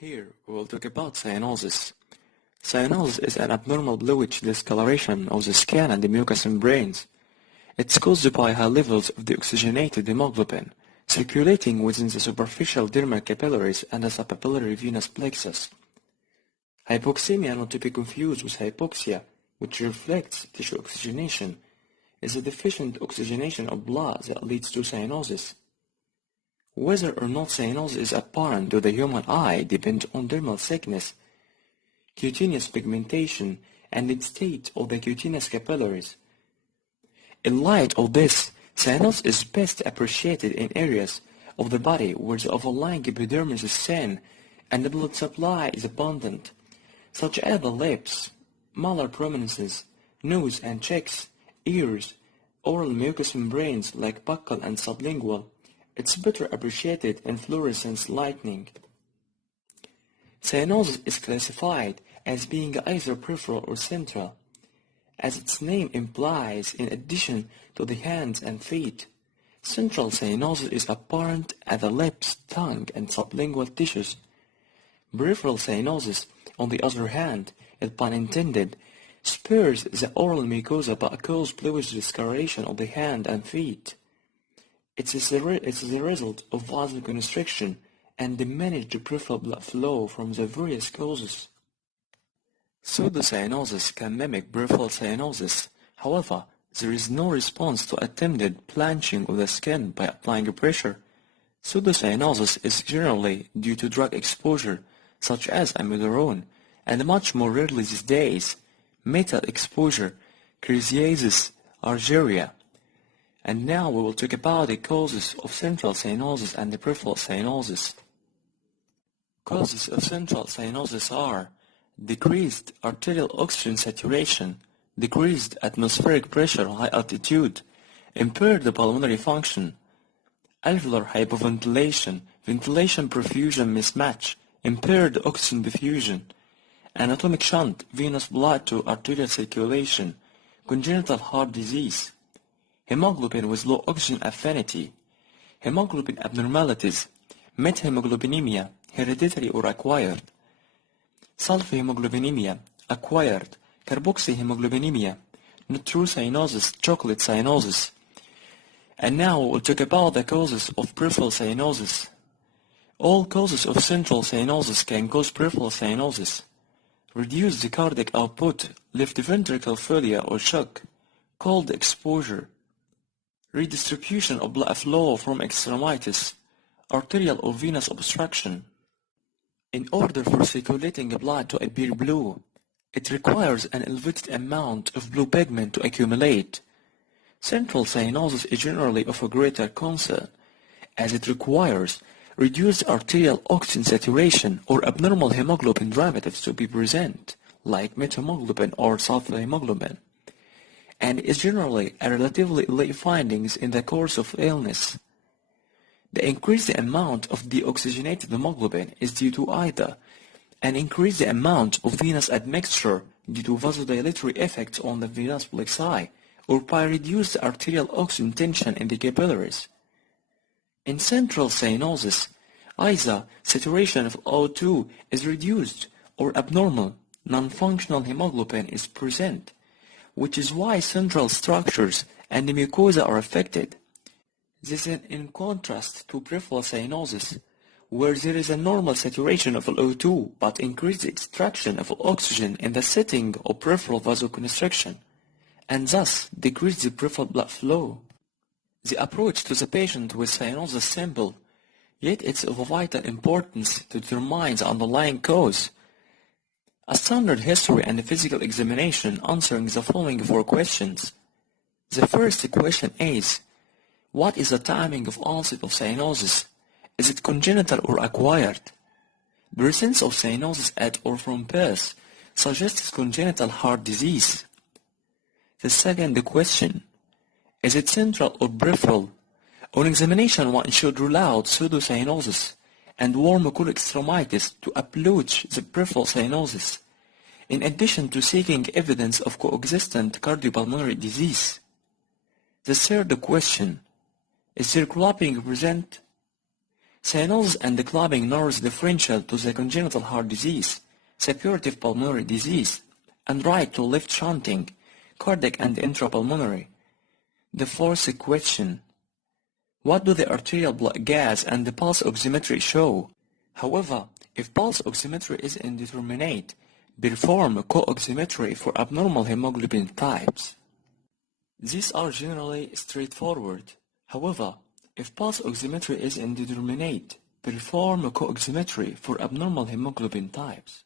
Here we will talk about cyanosis. Cyanosis is an abnormal bluish discoloration of the skin and the mucous membranes. It's caused by high levels of deoxygenated hemoglobin circulating within the superficial dermal capillaries and the subpapillary venous plexus. Hypoxemia, not to be confused with hypoxia, which reflects tissue oxygenation, is a deficient oxygenation of blood that leads to cyanosis. Whether or not cyanosis is apparent to the human eye depends on dermal thickness, cutaneous pigmentation, and the state of the cutaneous capillaries. In light of this, cyanosis is best appreciated in areas of the body where the overlying epidermis is thin and the blood supply is abundant, such as the lips, malar prominences, nose and cheeks, ears, oral mucous membranes like buccal and sublingual. It's better appreciated in fluorescence lightning. Cyanosis is classified as being either peripheral or central, as its name implies, in addition to the hands and feet. Central cyanosis is apparent at the lips, tongue, and sublingual tissues. Peripheral cyanosis, on the other hand, if pun intended, spares the oral mucosa but causes bluish discoloration of the hand and feet. It's the result of vasoconstriction and diminished peripheral blood flow from the various causes. Pseudocyanosis can mimic peripheral cyanosis. However, there is no response to attempted blanching of the skin by applying pressure. Pseudocyanosis is generally due to drug exposure, such as amiodarone, and much more rarely these days, metal exposure, chrysiasis, argyria. And now we will talk about the causes of central cyanosis and the peripheral cyanosis. Causes of central cyanosis are decreased arterial oxygen saturation, decreased atmospheric pressure high altitude, impaired pulmonary function, alveolar hypoventilation, ventilation perfusion mismatch, impaired oxygen diffusion, anatomic shunt, venous blood to arterial circulation, congenital heart disease, hemoglobin with low oxygen affinity, hemoglobin abnormalities, methemoglobinemia, hereditary or acquired, sulfahemoglobinemia, acquired, carboxyhemoglobinemia, not true cyanosis, chocolate cyanosis. And now we'll talk about the causes of peripheral cyanosis. All causes of central cyanosis can cause peripheral cyanosis. Reduced cardiac output, left ventricle failure or shock, cold exposure, redistribution of blood flow from extremities, arterial or venous obstruction. In order for circulating blood to appear blue, it requires an elevated amount of blue pigment to accumulate. Central cyanosis is generally of a greater concern, as it requires reduced arterial oxygen saturation or abnormal hemoglobin derivatives to be present, like methemoglobin or sulfahemoglobin, and is generally a relatively late findings in the course of illness. The increased amount of deoxygenated hemoglobin is due to either an increased amount of venous admixture due to vasodilatory effects on the venous plexi, or by reduced arterial oxygen tension in the capillaries. In central cyanosis, either saturation of O2 is reduced or abnormal, non-functional hemoglobin is present, which is why central structures and the mucosa are affected. This is in contrast to peripheral cyanosis, where there is a normal saturation of O2 but increased extraction of oxygen in the setting of peripheral vasoconstriction, and thus decrease the peripheral blood flow. The approach to the patient with cyanosis is simple, yet it's of vital importance to determine the underlying cause. A standard history and a physical examination answering the following four questions. The first question is, what is the timing of onset of cyanosis? Is it congenital or acquired? Presence of cyanosis at or from birth suggests congenital heart disease. The second question, is it central or peripheral? On examination, one should rule out pseudocyanosis and warm extremitis to approach the peripheral cyanosis, in addition to seeking evidence of coexistent cardiopulmonary disease. The third question, is circulating present? Cyanosis and the clubbing nerves differential to the congenital heart disease, suppurative pulmonary disease, and right to left shunting, cardiac and intrapulmonary. The fourth question: what do the arterial blood gas and the pulse oximetry show? However, if pulse oximetry is indeterminate, perform co-oximetry for abnormal hemoglobin types. These are generally straightforward. However, if pulse oximetry is indeterminate, perform co-oximetry for abnormal hemoglobin types.